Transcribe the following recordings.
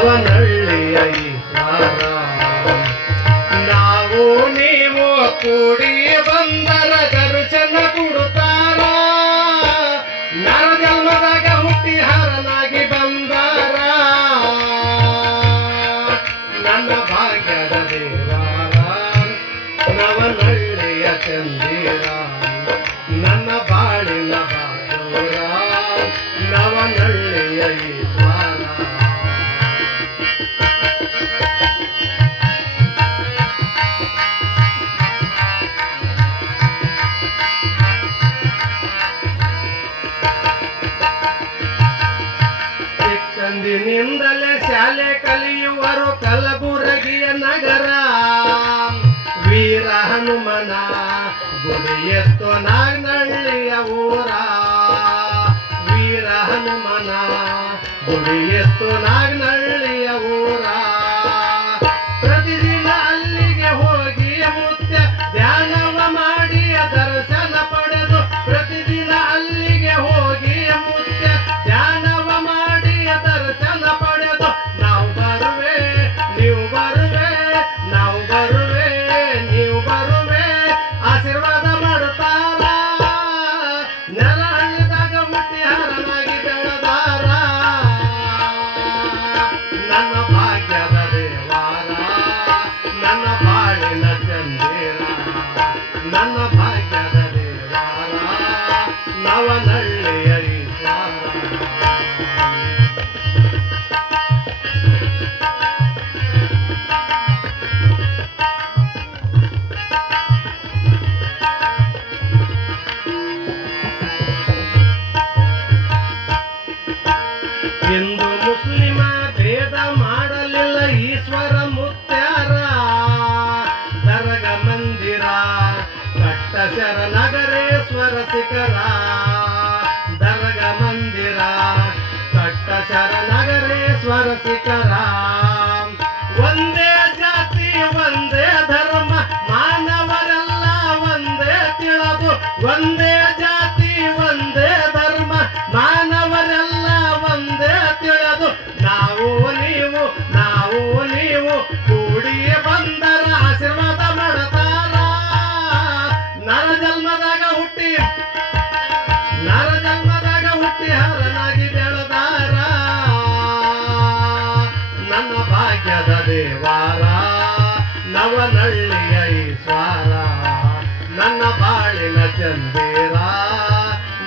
ನವನಹಳ್ಳಿಯ ಈಶ್ವರ ನಾವು ನೀವು ಕೂಡಿ ಬಂದರ ದರ್ಶನ ಕೊಡುತ್ತಾರ ನರ ಜನ್ಮದಾಗ ಹುಟ್ಟಿ ಹರನಾಗಿ ಬಂದಾರ ನನ್ನ ಭಾಗ್ಯದ ದೇವಾರ ನವನಹಳ್ಳಿಯ ಚಂದಿರ ನನ್ನ ಬಾಳಿನ ಬಾದೂರ ನವನಹಳ್ಳಿಯ ಈಶ್ವರ ಚಿಕ್ಕಂದಿನಿಂದಲೇ ಶಾಲೆ ಕಲಿಯುವರು ಕಲಬುರಗಿಯ ನಗರ ವೀರ ಹನುಮನ ಗುಡಿ ಎತ್ತು ನಾಗನಹಳ್ಳಿಯ ಊರ ವೀರ ಹನುಮನ ಗುಡಿ ಎತ್ತು ನಾಗನಹಳ್ಳಿಯ ಊರ ಪ್ರತಿದಿನ ಅಲ್ಲಿಗೆ ಹೋಗಿ ಮುತ್ಯ ಧ್ಯಾನವ ಮಾಡಿ ದರ್ಶನ ಪಡೆದು ಪ್ರತಿದಿನ ಅಲ್ಲಿಗೆ ಹೋಗಿ ಮುತ್ಯ ಧ್ಯಾನವ ಮಾಡಿ ದರ್ಶನ ಪಡೆದು ನಾವು ಬರುವೆ ನೀವು ಬರುವೆ ನಾವು ಬರುವೆ ನೀವು ಬರುವೆ ಆಶೀರ್ವಾದ ಮಾಡುತ್ತಾರ ನೆರಹಳ್ಳಿದಾಗ ಹುಟ್ಟಿ ಹರನಾಗಿ ಬೆಳೆದಾರ ನನ್ನ ಭಾಗ್ಯದ ದೇವಾರ ನನ್ನ ಬಾಳಿನ ಚಂದಿರ ನನ್ನ ಭಾಗ್ಯದ ದೇವಾರ ನವನಹಳ್ಳಿಯ ಈಶ್ವರ ಹಿಂದೂ ಮುಸ್ಲಿಮ ಭೇದ ಮಾಡಲಿಲ್ಲ ಈಶ್ವರ ಮುತ್ಯಾರ ದರಗ ಮಂದಿರ ಕಟ್ಟ ಶರಣಗರೇಶ್ವರ ಶಿಖರ ದರಗ ಮಂದಿರ ಕಟ್ಟ ಶರಣಗರೇಶ್ವರ ಶಿಖರ ಒಂದೇ ಜಾತಿ ಒಂದೇ ಧರ್ಮ ಮಾನವರೆಲ್ಲ ಒಂದೇ ತಿಳಿದು ಒಂದೇ ಜಾತಿ ಒಂದೇ ಧರ್ಮ ಮಾನವರೆಲ್ಲ ಒಂದೇ ತಿಳಿದು ನಾವು ನೀವು ಕೂಡಿ ಬಂದರ ಆಶೀರ್ವಾದ ಮಾಡುತ್ತಾರ ನರ ಜನ್ಮದಾಗ ಹುಟ್ಟಿ ಹರನಾಗಿ ಬೆಳೆದಾರ ನನ್ನ ಭಾಗ್ಯದ ದೇವಾರ ನವನಹಳ್ಳಿಯ ಈಶ್ವರ ನನ್ನ ಬಾಳಿನ ಚಂದಿರ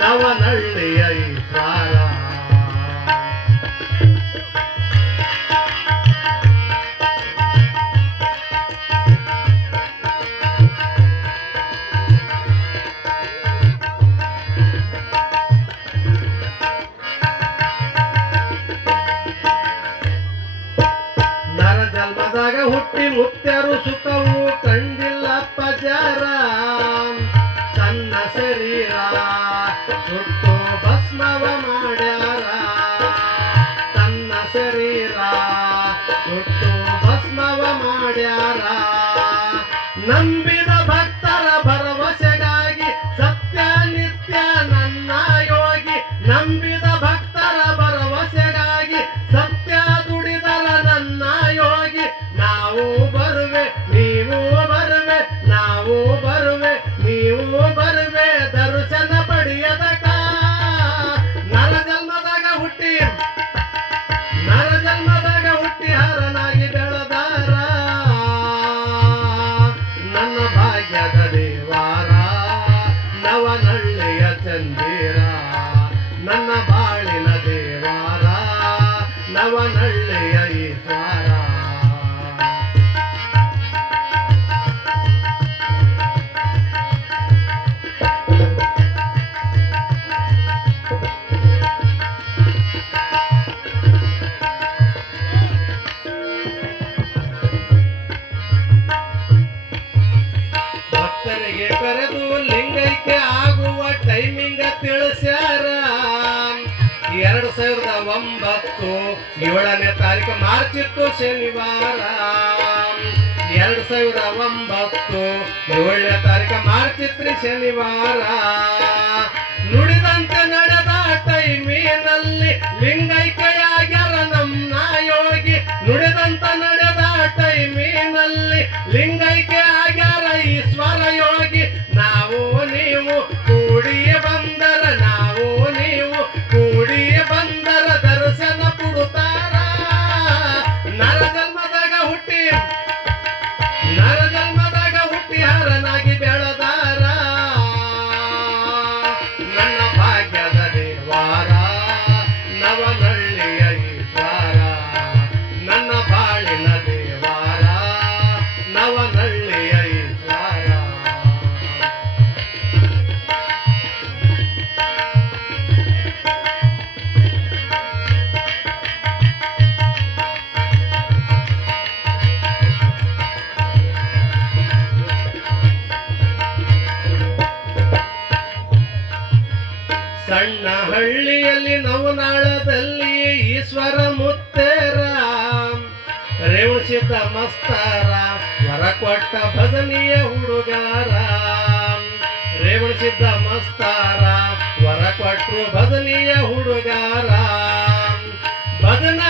ನವನಹಳ್ಳಿಯ ಈಶ್ವರ ನರ ಜನ್ಮದಾಗ ಹುಟ್ಟಿ ಮುತ್ಯರು ಸುಖವು ಕಂಡಿಲ್ಲಪ್ಪ ಜಾರ ತನ್ನ ಶರೀರ ಸುಟ್ಟು ಭಸ್ಮವ ಮಾಡ್ಯಾರ ತನ್ನ ಶರೀರ ಸುಟ್ಟು ಭಸ್ಮವ ಮಾಡ್ಯಾರ ನಂಬಿದ ಭಕ್ತರ ಭರವಸೆಗಾಗಿ ಸತ್ಯ ನಿತ್ಯ ನನ್ನ ಯೋಗಿ ನಂಬಿದ ಭಕ್ತರ ಭರವಸೆಗಾಗಿ ಸತ್ಯ ದುಡಿದರ ನನ್ನ ಯೋಗಿ ನಾವು ಬರುವೆ ನೀವು ಬರುವೆ ನಾವು ಬರುವೆ ನೀವು ಬರುವೆ ದರ್ಶನ ಪಡೆಯದಕ ನರ ಜನ್ಮದಾಗ ಹುಟ್ಟಿ ಹರನಾಗಿ ಬೆಳೆದಾರ ನನ್ನ ಭಾಗ್ಯದ ದೇವಾರ ನವನಹಳ್ಳಿಯ ಚಂದಿರ ನನ್ನ ಬಾಳಿನ ದೇವಾರ ನವನಹಳ್ಳಿಯ ಈಶ್ವರ ಭಕ್ತರಿಗೆ ಕರೆದು ಲಿಂಗೈಕ್ಯ ಆಗುವ ಟೈಮಿಂಗ್ ತಿಳಿಸ್ಯಾರ 2009 7ನೇ ತಾರೀಕು ಮಾರ್ಚ್ ಇತ್ತು ಶನಿವಾರ 2009 7ನೇ ತಾರೀಕು ಮಾರ್ಚ್ ಇತ್ತು ಶನಿವಾರ ನುಡಿದಂತೆ ನಡೆದ ಟೈಮಿನಲ್ಲಿ ಲಿಂಗೈಕ್ಯಾಗ್ಯಾರ ನಮ್ಮ ಯೋಗಿ ರೇವಣಿಸಿದ್ದ ಮಸ್ತಾರ ವರ ಕೊಟ್ಟ ಭಜನಿಯ ಹುಡುಗಾರ ರೇವಣಿಸಿದ್ದ ಮಸ್ತಾರ ವರ ಕೊಟ್ಟರು ಭಜನಿಯ ಹುಡುಗಾರ ಭಜನ